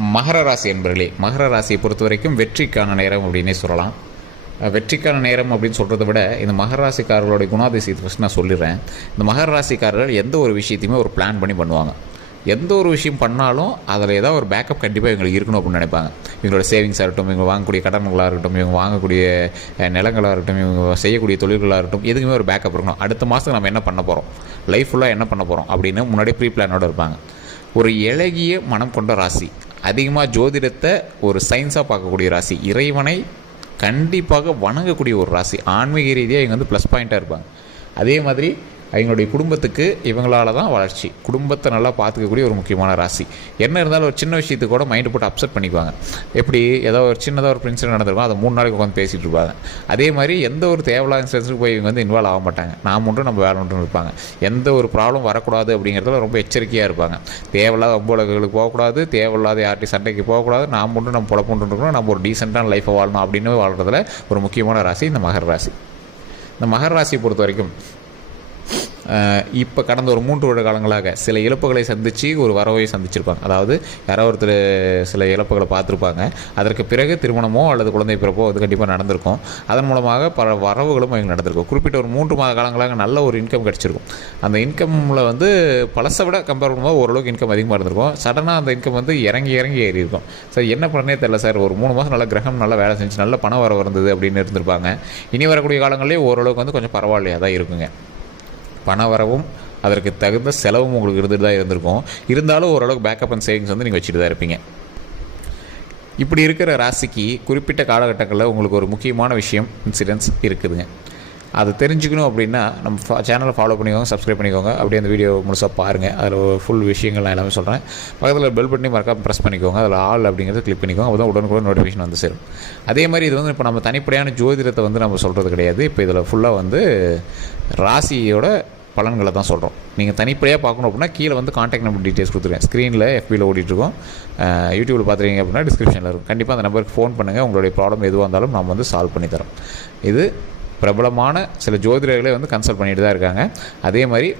மகர ராசி என்பர்களே மகர ராசியை பொறுத்த வரைக்கும் வெற்றிக்கான நேரம் அப்படின்னே சொல்லலாம். வெற்றிக்கான நேரம் அப்படின்னு சொல்கிறத விட இந்த மகர ராசிக்காரர்களுடைய குணாதிசயத்தை ஃபஸ்ட் நான் சொல்லிடுறேன். இந்த மகர ராசிக்காரர்கள் எந்த ஒரு விஷயத்தையுமே ஒரு பிளான் பண்ணி பண்ணுவாங்க. எந்த ஒரு விஷயம் பண்ணாலும் அதில் ஏதாவது ஒரு பேக்கப் கண்டிப்பாக இவங்களுக்கு இருக்கணும் அப்படின்னு நினைப்பாங்க. இவங்களோட சேவிங்ஸாக இருக்கட்டும் இவங்க வாங்கக்கூடிய கடன்களாக இருக்கட்டும் இவங்க வாங்கக்கூடிய நிலங்களாக இருக்கட்டும் இவங்க செய்யக்கூடிய தொழில்களாக இருக்கட்டும் எதுக்குமே ஒரு பேக்கப் இருக்கணும். அடுத்த மாதத்துக்கு நம்ம என்ன பண்ண போகிறோம் லைஃப் ஃபுல்லாக என்ன பண்ண போகிறோம் அப்படின்னு முன்னாடியே ப்ரீ பிளானோட இருப்பாங்க. ஒரு இழகிய மனம் கொண்ட ராசி. அதிகமாக ஜோதிடத்தை ஒரு சயின்ஸாக பார்க்கக்கூடிய ராசி. இறைவனை கண்டிப்பாக வணங்கக்கூடிய ஒரு ராசி. ஆன்மீக ரீதியாக இவங்க வந்து ப்ளஸ் பாயிண்ட்டாக இருப்பாங்க. அதே மாதிரி அவங்களுடைய குடும்பத்துக்கு இவங்களால தான் வளர்ச்சி. குடும்பத்தை நல்லா பார்த்துக்கக்கூடிய ஒரு முக்கியமான ராசி. என்ன இருந்தாலும் ஒரு சின்ன விஷயத்துக்கு கூட மைண்டு போட்டு அப்செட் பண்ணிக்குவாங்க. எப்படி? ஏதோ ஒரு சின்னதாக ஒரு இன்சிடென்ட் நடந்திருக்கும். அதை மூணு நாளைக்கு உட்காந்து பேசிகிட்டு இருப்பாங்க. அதே மாதிரி எந்த ஒரு தேவையில்லாத இன்சிடென்ட்ஸுக்கு போய் இவங்க வந்து இன்வால்வ் ஆக மாட்டாங்க. நான் மட்டும் நம்ம வேலை ஒன்று இருப்பாங்க. எந்த ஒரு ப்ராப்ளம் வரக்கூடாது அப்படிங்கிறதுல ரொம்ப எச்சரிக்கையாக இருப்பாங்க. தேவையில்லாத ஒம்புலகளுக்கு போகக்கூடாது. தேவையில்லாத யார்ட்டையும் சண்டைக்கு போகக்கூடாது. நாம் மட்டும் நம்ம பொழப்புட்டு இருக்கணும். நம்ம ஒரு டீசெண்டான லைஃப்பை வாழணும் அப்படின்னு வாழ்றதுல ஒரு முக்கியமான ராசி இந்த மகர ராசி. இந்த மகர ராசியை பொறுத்த வரைக்கும் இப்போ கடந்த ஒரு மூன்று வருட காலங்களாக சில இழப்புகளை சந்தித்து ஒரு வரவையை சந்திச்சிருப்பாங்க. அதாவது யாரோ ஒருத்தர் சில இழப்புகளை பார்த்துருப்பாங்க. அதற்கு பிறகு திருமணமோ அல்லது குழந்தை பிறப்போ அது கண்டிப்பாக நடந்திருக்கும். அதன் மூலமாக பல வரவுகளும் அவங்க நடந்திருக்கும். குறிப்பிட்ட ஒரு மூன்று மாத காலங்களாக நல்ல ஒரு இன்கம் கிடச்சிருக்கும். அந்த இன்கமில் வந்து பழசை விட கம்பேர் பண்ணும்போது ஓரளவுக்கு இன்கம் அதிகமாக இருந்திருக்கும். சடனாக அந்த இன்கம் வந்து இறங்கி இறங்கி ஏறி இருக்கும் சார் என்ன பண்ணனே தெரில சார். ஒரு மூணு மாதம் நல்ல கிரகம் நல்லா வேலை செஞ்சு நல்ல பணம் வர இருந்தது அப்படின்னு இருந்திருப்பாங்க. இனி வரக்கூடிய காலங்களிலே ஓரளவுக்கு வந்து கொஞ்சம் பரவாயில்லையாக தான் இருக்குங்க. பண வரவும் அதற்கு தகுந்த செலவும் உங்களுக்கு இருந்துட்டு தான் இருந்திருக்கும். இருந்தாலும் ஓரளவுக்கு பேக்கப் அண்ட் சேவிங்ஸ் வந்து நீங்கள் வச்சுட்டு தான் இருப்பீங்க. இப்படி இருக்கிற ராசிக்கு குறிப்பிட்ட காலகட்டங்களில் உங்களுக்கு ஒரு முக்கியமான விஷயம் இன்சிடென்ட்ஸ் இருக்குதுங்க. அது தெரிஞ்சுக்கணும் அப்படின்னா நம்ம சேனலை ஃபாலோ பண்ணிக்கோங்க சப்ஸ்கிரைப் பண்ணிக்கோங்க. அப்படியே அந்த வீடியோ முழுசாக பாருங்கள் அதில் ஃபுல் விஷயங்கள் நான் எல்லாமே சொல்கிறேன் பக்கத்தில் பெல் பட்டனி மறக்காம ப்ரெஸ் பண்ணிக்கோங்க. அதில் ஆல் அப்படிங்கிறத கிளிக் பண்ணிக்கோங்க. அப்போ தான் உடனுக்குடன் நோட்டிஃபிகேஷன் வந்து சேரும். அதே மாதிரி இது வந்து இப்போ நம்ம தனிப்படையான ஜோதிடத்தை வந்து நம்ம சொல்கிறது கிடையாது. இப்போ இதில் ஃபுல்லாக வந்து ராசியோட பலன்களை தான் சொல்கிறோம் நீங்கள் தனிப்படையாக பார்க்கணும் அப்படின்னா கீழே வந்து காண்டாக்ட் நம்பர் டீட்டெயில்ஸ் கொடுத்துருக்கேன் ஸ்க்ரீனில் எஃபியில் ஓடிட்டுருக்கோம். யூடியூப்பில் பார்த்துருக்கீங்க அப்படின்னா டிஸ்கிரிப்ஷனில் இருக்கும். கண்டிப்பாக அந்த நம்பருக்கு ஃபோன் பண்ணுங்கள் உங்களுடைய ப்ராப்ளம் எதுவாக இருந்தாலும் நம்ம வந்து சால்வ் பண்ணி தரோம். இது பிரபலமான சில ஜோதிடர்களே வந்து கன்சல்ட் பண்ணிட்டு தான் இருக்காங்க. அதே மாதிரி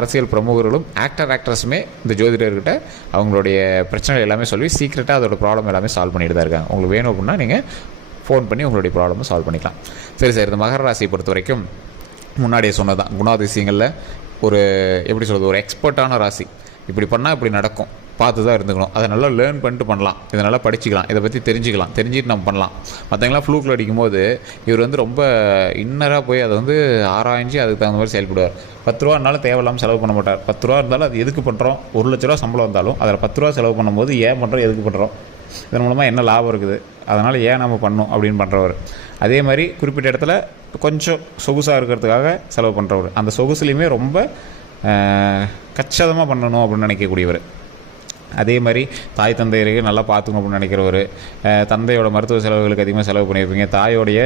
அரசியல் பிரமுகர்களும் ஆக்டர் ஆக்ட்ரஸுமே இந்த ஜோதிடர்கிட்ட அவங்களுடைய பிரச்சனைகள் எல்லாமே சொல்லி சீக்கிரட்டாக அதோட ப்ராப்ளம் எல்லாமே சால்வ் பண்ணிட்டு தான் இருக்காங்க. உங்களுக்கு வேணும் அப்படின்னா நீங்கள் ஃபோன் பண்ணி உங்களுடைய ப்ராப்ளமும் சால்வ் பண்ணிக்கலாம். சரி சார். இந்த மகர ராசியை பொறுத்த வரைக்கும் முன்னாடியே சொன்னதான் குணாதிசயங்களில் ஒரு எப்படி சொல்கிறது ஒரு எக்ஸ்பர்ட்டான ராசி. இப்படி பண்ணால் இப்படி நடக்கும். பார்த்து தான் இருந்துக்கணும். அதை நல்லா லேர்ன் பண்ணிட்டு பண்ணலாம். இதை நல்லா படிச்சுக்கலாம். இதை பற்றி தெரிஞ்சுக்கலாம். தெரிஞ்சுட்டு நம்ம பண்ணலாம். மற்றவங்களாம் ஃப்ளூக்கில் அடிக்கும்போது இவர் வந்து ரொம்ப இன்னராக போய் அதை வந்து ஆராய்ஞ்சு அதுக்கு தகுந்த மாதிரி செயல்படுவார். பத்து ரூபா இருந்தாலும் தேவையில்லாமல் செலவு பண்ண மாட்டார். பத்து ரூபா இருந்தாலும் அது எதுக்கு பண்ணுறோம் ஒரு லட்ச ரூபா சம்பளம் வந்தாலும் அதில் பத்து ரூபா செலவு பண்ணும்போது ஏன் பண்ணுறோம் எதுக்கு பண்ணுறோம் இதன் மூலமாக என்ன லாபம் இருக்குது? அதனால் ஏன் நம்ம பண்ணணும் அப்படின்னு பண்ணுறவர் அதே மாதிரி குறிப்பிட்ட இடத்துல கொஞ்சம் சொகுசாக இருக்கிறதுக்காக செலவு பண்ணுறவர் அந்த சொகுசுலேயுமே ரொம்ப கச்சிதமாக பண்ணணும் அப்படின்னு நினைக்கக்கூடியவர். அதே மாதிரி தாய் தந்தையருக்கு நல்லா பார்த்துக்கணும் அப்படின்னு நினைக்கிறவர் தந்தையோட மருத்துவ செலவுகளுக்கு அதிகமாக செலவு பண்ணியிருப்பீங்க. தாயோடைய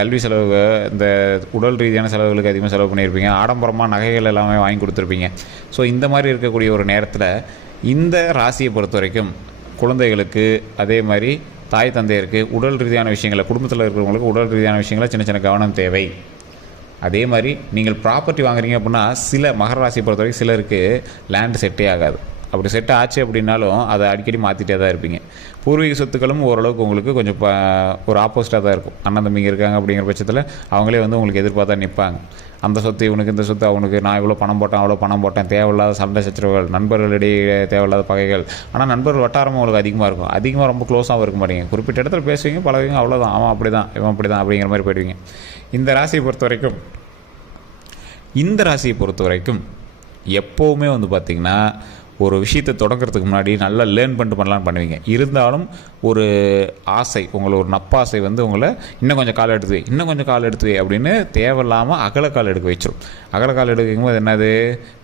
கல்வி செலவு இந்த உடல் ரீதியான செலவுகளுக்கு அதிகமாக செலவு பண்ணியிருப்பீங்க. ஆடம்பரமாக நகைகள் எல்லாமே வாங்கி கொடுத்துருப்பீங்க. ஸோ இந்த மாதிரி இருக்கக்கூடிய ஒரு நேரத்தில் இந்த ராசியை பொறுத்த வரைக்கும் குழந்தைகளுக்கு அதே மாதிரி தாய் தந்தையருக்கு உடல் ரீதியான விஷயங்களை குடும்பத்தில் இருக்கிறவங்களுக்கு உடல் ரீதியான விஷயங்களை சின்ன சின்ன கவனம் தேவை. அதே மாதிரி நீங்கள் ப்ராப்பர்ட்டி வாங்குறீங்க அப்படின்னா சில மகர ராசியை பொறுத்த வரைக்கும் சிலருக்கு லேண்ட் செட்டே ஆகாது. அப்படி செட் ஆச்சு அப்படின்னாலும் அதை அடிக்கடி மாற்றிட்டே தான் இருப்பீங்க. பூர்வீக சொத்துக்களும் ஓரளவுக்கு உங்களுக்கு கொஞ்சம் ஒரு ஆப்போசிட்டாக தான் இருக்கும். அண்ணன் தம்பிங்க இருக்காங்க அப்படிங்கிற பட்சத்தில் அவங்களே வந்து உங்களுக்கு எதிர்பார்த்தா நிற்பாங்க அந்த சொத்து இவனுக்கு இந்த சொத்து அவனுக்கு நான் இவ்வளோ பணம் போட்டேன் அவ்வளோ பணம் போட்டேன் தேவையில்லாத சண்டை சச்சரவுகள் நண்பர்களிடையே தேவையில்லாத பகைகள் ஆனால் நண்பர்கள் வட்டாரமும் உங்களுக்கு அதிகமாக இருக்கும். அதிகமாக ரொம்ப க்ளோஸாகவும் இருக்க மாட்டீங்க. குறிப்பிட்ட இடத்துல பேசுவீங்க பழகுவீங்க அவ்வளோதான் அவன் அப்படி தான் இவன் அப்படி தான் அப்படிங்கிற மாதிரி போயிடுவீங்க. இந்த ராசியை பொறுத்த வரைக்கும் இந்த ராசியை பொறுத்த வரைக்கும் எப்போவுமே வந்து பார்த்திங்கன்னா ஒரு விஷயத்தை தொடங்குறதுக்கு முன்னாடி நல்லா லேர்ன் பண்ணிட்டு பண்ணலான்னு பண்ணுவீங்க. இருந்தாலும் ஒரு ஆசை உங்களை ஒரு நப்பாசை வந்து உங்களை இன்னும் கொஞ்சம் கால் எடுத்து இன்னும் கொஞ்சம் கால் எடுத்து அப்படின்னு தேவையில்லாமல் அகலக்கால் எடுக்க வச்சிடும் அகலக்கால் எடுக்கும் போது என்னது?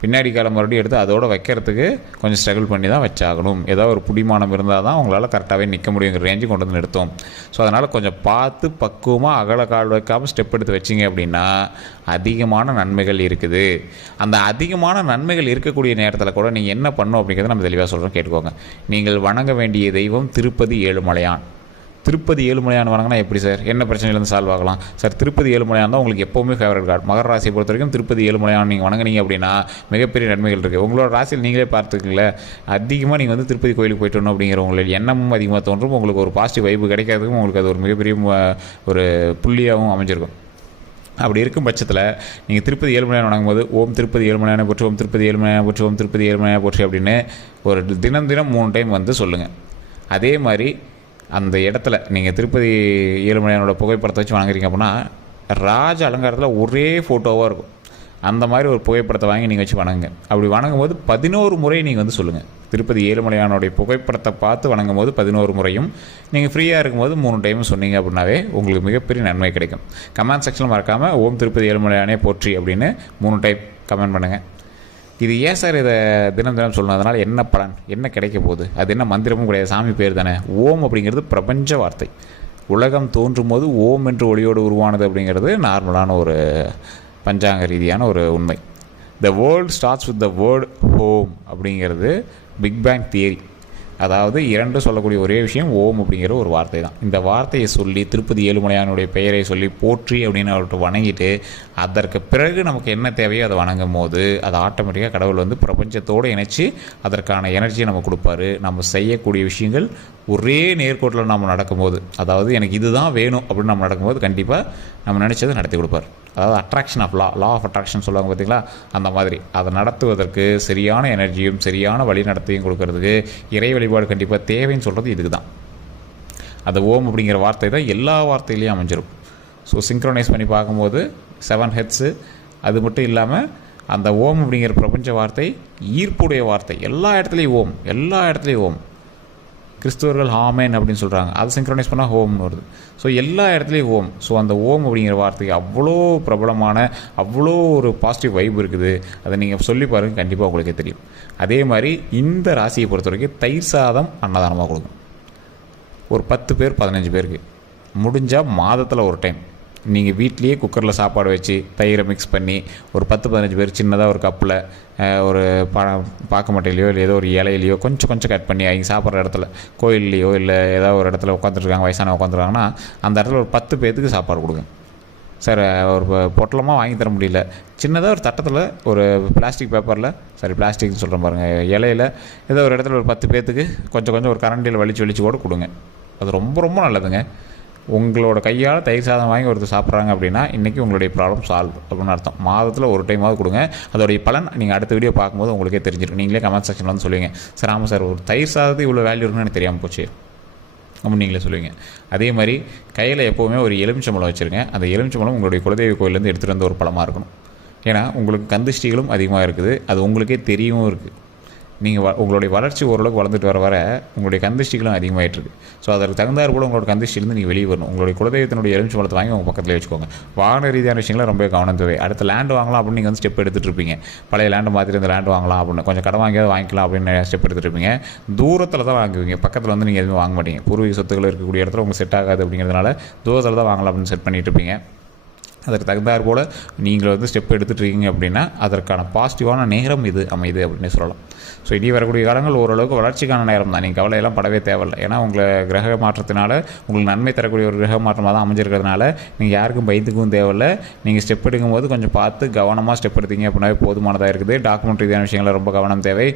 பின்னாடி காலம் மறுபடியும் எடுத்து அதோட வைக்கிறதுக்கு கொஞ்சம் ஸ்ட்ரகிள் பண்ணி தான் வச்சாகணும். ஏதாவது ஒரு புடிமானம் இருந்தால் தான் உங்களால் கரெக்டாகவே நிற்க முடியுங்கிற ரேஞ்சு கொண்டு வந்து நிறுத்தும். ஸோ அதனால் கொஞ்சம் பார்த்து பக்குவமாக அகலக்கால் வைக்காமல் ஸ்டெப் எடுத்து வச்சிங்க அப்படின்னா அதிகமான நன்மைகள் இருக்குது. அந்த அதிகமான நன்மைகள் இருக்கக்கூடிய நேரத்தில் கூட நீங்கள் என்ன பண்ணோம் அப்படிங்கிறத நம்ம தெளிவாக சொல்கிறோம் கேட்டுக்கோங்க. நீங்கள் வணங்க வேண்டிய தெய்வம் திருப்பதி ஏழுமலையான். திருப்பதி ஏழுமலையான் வணங்கினா எப்படி சார்? என்ன பிரச்சனையிலேருந்து சால்வ் ஆகலாம்? சார் திருப்பதி ஏழுமலையான் தான் உங்களுக்கு எப்போவுமே ஃபேவரட் கார்டு மகர ராசியை பொறுத்த வரைக்கும் திருப்பதி ஏழுமலையான் நீங்கள் வணங்குனீங்க அப்படின்னா மிகப்பெரிய நன்மைகள் இருக்குது உங்களோட ராசியில் நீங்களே பார்த்துக்கங்களேன். அதிகமாக நீங்கள் வந்து திருப்பதி கோயிலுக்கு போயிட்டு வரணும் அப்படிங்கிற உங்களுக்கு எண்ணமும் அதிகமாக தோன்றும். உங்களுக்கு ஒரு பாசிட்டிவ் வைப்பு கிடைக்கிறதுக்கும் உங்களுக்கு அது ஒரு மிகப்பெரிய ஒரு புள்ளியாகவும் அமைஞ்சிருக்கும். அப்படி இருக்கும் பட்சத்தில் நீங்கள் திருப்பதி ஏழுமலையான வணங்கும்போது ஓம் திருப்பதி ஏழுமலையான போற்றி ஓம் திருப்பதி ஏழுமலையான போற்றி ஓம் திருப்பதி ஏழுமலையான போற்றி அப்படின்னு ஒரு தினம் தினம் மூணு டைம் வந்து சொல்லுங்கள் அதே மாதிரி அந்த இடத்துல நீங்கள் திருப்பதி ஏழுமலையானோட புகைப்படத்தை வச்சு வணங்குறீங்க அப்படின்னா ராஜ அலங்காரத்தில் ஒரே ஃபோட்டோவாக இருக்கும். அந்த மாதிரி ஒரு புகைப்படத்தை வாங்கி நீங்கள் வச்சு வணங்குங்க. அப்படி வணங்கும் போது பதினோரு முறை நீங்கள் வந்து சொல்லுங்கள் திருப்பதி ஏழுமலையானுடைய புகைப்படத்தை பார்த்து வணங்கும் போது பதினோரு முறையும் நீங்கள் ஃப்ரீயாக இருக்கும்போது மூணு டைம் சொன்னீங்க அப்படின்னாவே உங்களுக்கு மிகப்பெரிய நன்மை கிடைக்கும். கமெண்ட் செக்ஷனில் மறக்காமல் ஓம் திருப்பதி ஏழுமலையானே போற்றி அப்படின்னு மூணு டைம் கமெண்ட் பண்ணுங்கள் இது ஏன் சார் இதை தினம் தினம் சொல்லணும் அதனால் என்ன பலன்? என்ன கிடைக்க போகுது? அது என்ன மந்திரமும் கிடையாது சாமி பேர் தானே. ஓம் அப்படிங்கிறது பிரபஞ்ச வார்த்தை. உலகம் தோன்றும் போது ஓம் என்று ஒளியோடு உருவானது அப்படிங்கிறது நார்மலான ஒரு பஞ்சாங்க ரீதியான ஒரு உண்மை. The world starts with the word home அப்படிங்கிறது பிக் பேங் தியரி அதாவது இரண்டு சொல்லக்கூடிய ஒரே விஷயம் ஓம் அப்படிங்கிற ஒரு வார்த்தை தான். இந்த வார்த்தையை சொல்லி திருப்பதி ஏழுமலையானுடைய பெயரை சொல்லி போற்றி அப்படின்னு அவர்கிட்ட வணங்கிட்டு அதற்கு பிறகு நமக்கு என்ன தேவையோ அதை வணங்கும் போது அது ஆட்டோமேட்டிக்காக கடவுள் வந்து பிரபஞ்சத்தோடு இணைச்சி அதற்கான எனர்ஜியை நம்ம கொடுப்பாரு. நம்ம செய்யக்கூடிய விஷயங்கள் ஒரே நேர்கோட்டில் நம்ம நடக்கும்போது அதாவது எனக்கு இதுதான் வேணும் அப்படின்னு நம்ம நடக்கும்போது கண்டிப்பாக நம்ம நினச்சதை நடத்தி கொடுப்பார். அதாவது attraction of law law of attraction சொல்லுவாங்க பார்த்தீங்களா அந்த மாதிரி. அதை நடத்துவதற்கு சரியான எனர்ஜியும் சரியான வழி நடத்தையும் கொடுக்கறதுக்கு இறை வழிபாடு கண்டிப்பாக தேவைன்னு சொல்கிறது இதுக்கு தான் அந்த ஓம் அப்படிங்கிற வார்த்தை தான் எல்லா வார்த்தையிலையும் அமைஞ்சிரும். ஸோ சிங்க்ரனைஸ் பண்ணி பார்க்கும்போது செவன் ஹெட்ஸு அது மட்டும் இல்லாமல் அந்த ஓம் அப்படிங்கிற பிரபஞ்ச வார்த்தை ஈர்ப்புடைய வார்த்தை எல்லா இடத்துலையும் ஓம் எல்லா இடத்துலையும் ஓம். கிறிஸ்துவர்கள் ஹாமேன் அப்படின்னு சொல்கிறாங்க அதை சிங்க்ரனைஸ் பண்ணால் ஹோம்னு வருது. ஸோ எல்லா இடத்துலையும் ஓம் ஸோ அந்த ஓம் அப்படிங்கிற வார்த்தைக்கு அவ்வளோ பிரபலமான அவ்வளோ ஒரு பாசிட்டிவ் வைப் இருக்குது. அதை நீங்கள் சொல்லி பாருங்கள் கண்டிப்பாக உங்களுக்கே தெரியும். அதே மாதிரி இந்த ராசியை பொறுத்த வரைக்கும் தயிர் சாதம் அன்னதானமாக கொடுக்கும். ஒரு பத்து பேர் பதினஞ்சு பேருக்கு. முடிஞ்சால் மாதத்தில் ஒரு டைம் நீங்கள் வீட்லேயே குக்கரில் சாப்பாடு வச்சு தயிரை மிக்ஸ் பண்ணி ஒரு பத்து பதினஞ்சு பேர் சின்னதாக ஒரு கப்பில் ஒரு பா பாக்கு மட்டையிலையோ இல்லை ஏதோ ஒரு இலையிலையோ கொஞ்சம் கொஞ்சம் கட் பண்ணி அவங்க சாப்பிட்ற இடத்துல கோயில்லையோ இல்லை ஏதாவது ஒரு இடத்துல உட்காந்துருக்காங்க வயசான உட்காந்துருக்காங்கன்னா அந்த இடத்துல ஒரு பத்து பேர்த்துக்கு சாப்பாடு கொடுங்க. சார் ஒரு பொட்டலமாக வாங்கி தர முடியல. சின்னதாக ஒரு தட்டத்தில் ஒரு பிளாஸ்டிக் பேப்பரில் சாரி பிளாஸ்டிக்னு சொல்கிறேன் பாருங்கள் இலையில ஏதோ ஒரு இடத்துல ஒரு பத்து பேர்த்துக்கு கொஞ்சம் கொஞ்சம் ஒரு கரண்டியில் வலிச்சு வலிச்சு கூட கொடுங்க. அது ரொம்ப ரொம்ப நல்லதுங்க. உங்களோட கையால் தயிர் சாதம் வாங்கி ஒருத்தர் சாப்பிட்றாங்க அப்படின்னா இன்றைக்கி உங்களுடைய ப்ராப்ளம் சால்வ் அப்படின்னு அர்த்தம். மாதத்தில் ஒரு டைமாவது கொடுங்க. அதோடைய பலன் நீங்கள் அடுத்த வீடியோ பார்க்கும்போது உங்களுக்கே தெரிஞ்சிடும் நீங்களே கமெண்ட் செக்ஷனில் வந்து சொல்லுவீங்க. சார் ஆமாம் சார். ஒரு தயிர் சாதத்துக்கு இவ்வளோ வேல்யூ இருக்குன்னு எனக்கு தெரியாமல் போச்சு. அப்படின்னு நீங்களே சொல்லுவீங்க. அதே மாதிரி கையில் எப்போவுமே ஒரு எலுமிச்சம்பழம் வச்சுருங்க. அந்த எலுமிச்சம்பழம் உங்களுடைய குலதெய்வ கோயிலேருந்து எடுத்துகிட்டு வந்த ஒரு பழமாக இருக்கணும். ஏன்னா உங்களுக்கு கந்திஷ்டிகளும் அதிகமாக இருக்குது. அது உங்களுக்கே தெரியவும் இருக்குது நீங்கள் வ உங்களுடைய வளர்ச்சி ஓரளவுக்கு வளர்ந்துட்டு வர வர உங்களுடைய கந்திஷ்டிகளும் அதிகமாகிட்டு இருக்கு ஸோ அதற்கு தகுந்தாறு கூட உங்களோட கந்திஷ்டிலேருந்து நீங்கள் வெளியே வரணும். உங்களுடைய குலதெய்வத்தினுடைய எலுமிச்சு பழத்தை வாங்கி உங்கள் பக்கத்தில் வச்சுக்கோங்க. வாகன ரீதியான விஷயங்களை ரொம்ப கவனம் தேவை. அடுத்த லேண்ட் வாங்கலாம் அப்படின்னு நீங்கள் வந்து ஸ்டெப் எடுத்துகிட்டு இருப்பீங்க. பழைய லேண்டு மாற்றிட்டு இந்த லேண்ட் வாங்கலாம் அப்படின்னு. கொஞ்சம் கடன் வாங்கியாவது வாங்கிக்கலாம் அப்படின்னு ஸ்டெப் எடுத்துகிட்டு இருப்பீங்க. தூரத்தில் தான் வாங்குவீங்க. பக்கத்தில் வந்து நீங்கள் எதுவும் வாங்க மாட்டீங்க. பூர்வீக சொத்துக்கள் இருக்கக்கூடிய இடத்துல உங்களுக்கு செட் ஆகாது அப்படிங்கிறதுனால தூரத்தில் தான் வாங்கலாம் அப்படின்னு செட் பண்ணிட்டு இருப்பீங்க. அதற்கு தகுந்தாற் போல் நீங்கள் வந்து ஸ்டெப் எடுத்துட்டு இருக்கீங்க அப்படின்னா அதற்கான பாசிட்டிவான நேரம் இது அமையுது அப்படின்னு சொல்லலாம். ஸோ இனி வரக்கூடிய காலங்கள் ஓரளவுக்கு வளர்ச்சிக்கான நேரம் தான். நீங்கள் கவலையெல்லாம் படவே தேவையில்லை. ஏன்னா உங்களை கிரக மாற்றத்தினால உங்களுக்கு நன்மை தரக்கூடிய ஒரு கிரக மாற்றமாக தான் அமைஞ்சிருக்கிறதுனால நீங்கள் யாருக்கும் பயந்துக்கும் தேவையில்லை. நீங்கள் ஸ்டெப் எடுக்கும்போது கொஞ்சம் பார்த்து கவனமாக ஸ்டெப் எடுத்தீங்க அப்படின்னாவே போதுமானதாக இருக்குது. டாக்குமெண்ட் இதான விஷயங்கள ரொம்ப கவனம் தேவை.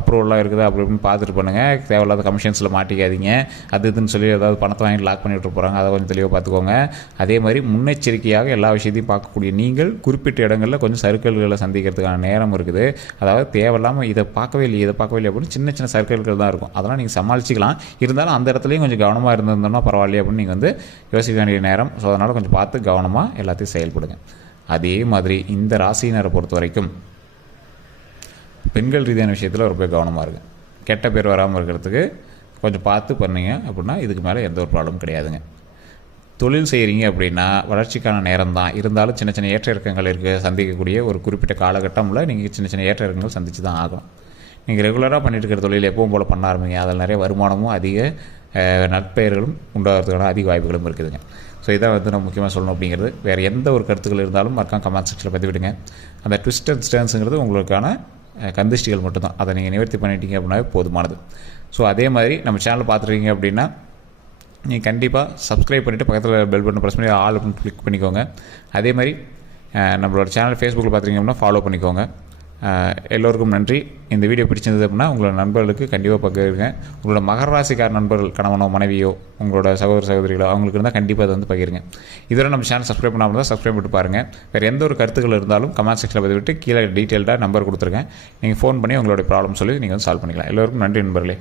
அப்ரூவலாக இருக்குது அப்படி இப்படின்னு பார்த்துட்டு பண்ணுங்கள் தேவையில்லாத கமிஷன்ஸில் மாட்டிக்காதீங்க. அது இதுன்னு சொல்லி ஏதாவது பணத்தை வாங்கி லாக் பண்ணிவிட்டு போகிறாங்க அதை கொஞ்சம் தெளிவாக பார்த்துக்கோங்க. அதே மாதிரி முன்னெச்சரிக்கையாக எல்லா விஷயத்தையும் பார்க்கக்கூடிய நீங்கள் குறிப்பிட்ட இடங்களில் கொஞ்சம் சர்க்கிள்களை சந்திக்கிறதுக்கான நேரம் இருக்குது. அதாவது தேவையில்லாமல் இதை பார்க்கவே இல்லை இதை பார்க்கவே இல்லை அப்படின்னு சின்ன சின்ன சர்க்கிள்கள் தான் இருக்கும். அதெல்லாம் நீங்கள் சமாளிச்சிக்கலாம். இருந்தாலும் அந்த இடத்துலையும் கொஞ்சம் கவனமாக இருந்திருந்தோம்னா பரவாயில்லையே அப்படின்னு நீங்கள் வந்து யோசிக்க வேண்டிய நேரம். ஸோ அதனால் கொஞ்சம் பார்த்து கவனமாக எல்லாத்தையும் செயல்படுங்க. அதே மாதிரி இந்த ராசியினரை பொறுத்த வரைக்கும் பெண்கள் ரீதியான விஷயத்தில் ரொம்ப கவனமாக இருங்க. கெட்ட பேர் வராமல் இருக்கிறதுக்கு கொஞ்சம் பார்த்து பண்ணீங்க அப்படின்னா இதுக்கு மேலே எந்த ஒரு ப்ராப்ளம் கிடையாதுங்க. தொழில் செய்கிறீங்க அப்படின்னா வளர்ச்சிக்கான நேரம் தான் இருந்தாலும் சின்ன சின்ன ஏற்ற இறக்கங்கள் இருக்க. சந்திக்கக்கூடிய ஒரு குறிப்பிட்ட காலகட்டமில் நீங்கள் சின்ன சின்ன ஏற்ற இறக்கங்கள் சந்தித்து தான் ஆகும் நீங்கள் ரெகுலராக பண்ணிட்டு இருக்கிற தொழில் எப்பவும் போல் பண்ண ஆரம்பிங்க. அதில் நிறைய வருமானமும் அதிக நற்பெயர்களும் உண்டாகிறதுக்கான அதிக வாய்ப்புகளும் இருக்குதுங்க. ஸோ இதான் வந்து நம்ம முக்கியமாக சொல்லணும் அப்படிங்கிறது. வேறு எந்த ஒரு கருத்துக்கள் இருந்தாலும் மறக்காம கமெண்ட் செக்ஷனில் பற்றி விடுங்க அந்த ட்விஸ்ட் அண்ட் ஸ்டான்ஸுங்கிறது உங்களுக்கான கந்திஷ்டிகள் மட்டும்தான். அதை நீங்கள் நிவர்த்தி பண்ணிட்டீங்க அப்படின்னாவே போதுமானது. ஸோ அதே மாதிரி நம்ம சேனல் பார்த்துருக்கீங்க அப்படின்னா நீங்கள் கண்டிப்பாக சப்ஸ்கிரைப் பண்ணிவிட்டு பக்கத்தில் பெல் பட்டன் ப்ரெஸ் பண்ணி ஆல் அப்படின்னு கிளிக் பண்ணிக்கோங்க. அதே மாதிரி நம்மளோட சேனல் ஃபேஸ்புக்கில் பார்த்துருங்க அப்படின்னா ஃபாலோ பண்ணிக்கோங்க. எல்லோருக்கும் நன்றி. இந்த வீடியோ பிடிச்சிருந்தது அப்படின்னா உங்களோட நண்பர்களுக்கு கண்டிப்பாக பகிருங்க. உங்களோட மகர ராசிக்கார நண்பர்கள் கணவனோ மனைவியோ உங்களோட சகோதர சகோதரிகளோ அவங்களுக்கு இருந்தால் கண்டிப்பாக அதை வந்து பகிருங்க. இதோட நம்ம சேனல் சப்ஸ்கிரைப் பண்ணாமல் தான் சப்ஸ்கிரைப் பண்ணிட்டு பாருங்கள் வேறு எந்த ஒரு கருத்துக்கள் இருந்தாலும் கமெண்ட் செக்ஷனில் பதிவிட்டு கீழே டீட்டெயில்டாக நம்பர் கொடுத்துருக்கேன் நீங்கள் ஃபோன் பண்ணி உங்களோட ப்ராப்ளம் சொல்லி நீங்கள் வந்து சால்வ் பண்ணிக்கலாம். எல்லோருக்கும் நன்றி நண்பர்களே.